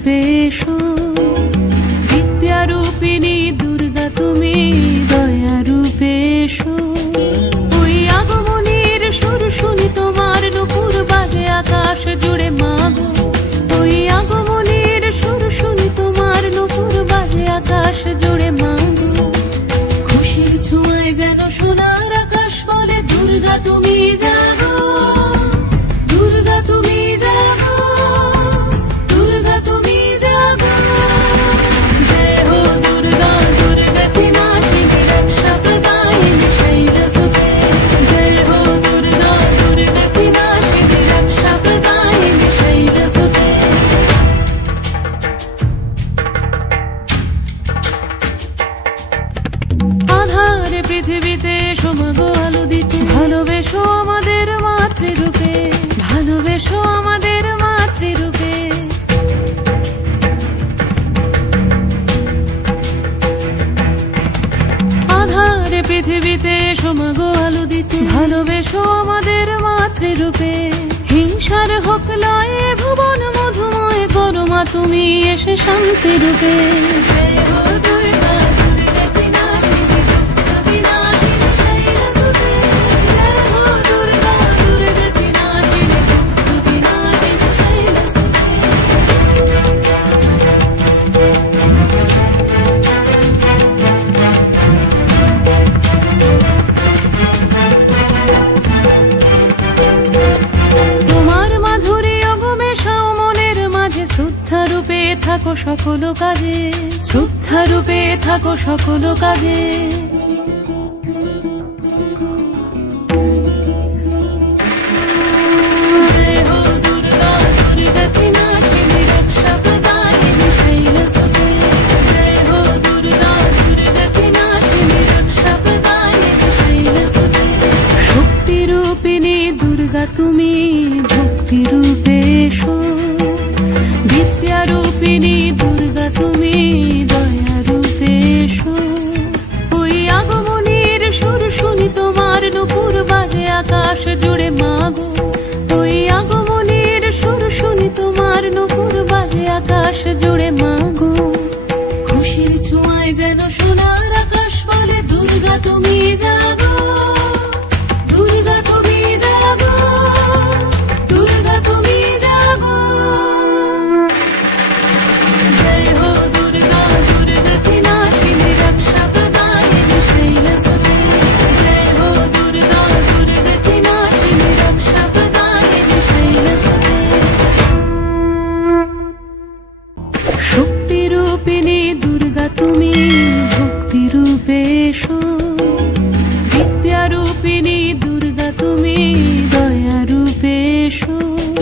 রূপে এসো, বিদ্যা রূপিণী দুর্গা তুমি দয়া রূপে এসো। ওই আগমনীর সুর শুনি তোমার নুপুর বাজে আকাশ জুড়ে মাগো। ওই আগমনীর সুর শুনি তোমার নুপুর বাজে আকাশ জুড়ে মাগো। খুশির ছোঁয়ায় যেন সোনার আকাশ বলে দুর্গা তুমি জাগো, দুর্গা তুমি জাগো, দুর্গা তুমি জাগো। জয় হো দুর্গা দুর্গতি নাশিনী রক্ষা প্রদায়িনী শৈলসুতে। জয় হো দুর্গা দুর্গতি নাশিনী রক্ষা প্রদায়িনী শৈলসুতে। আধারে পৃথিবীতে এসো মাগো আলো দিতে, ভালোবেসো আমাদের মাতৃরূপে, ভালোবেসো আমাদের মাতৃরূপে। আধারে পৃথিবীতে এসো মাগো আলো দিতে, ভালোবেসো আমাদের মাতৃরূপে। হিংসার হোক লয়ে ভুবন মধুময় করো মা তুমি এসে শান্তি রূপে। জয় হো দুর্গা দুর্গতি নাশিনী দুঃখ বিনাশিনী শৈলসুতে। জয় হো দুর্গা দুর্গতি নাশিনী দুঃখ বিনাশিনী শৈলসুতে। তোমার মাধুরী অগমেশাও মনের মাঝে, শ্রদ্ধা রূপে থাকো সকল কাজে, শ্রদ্ধা রূপে থাকো সকল কাজে।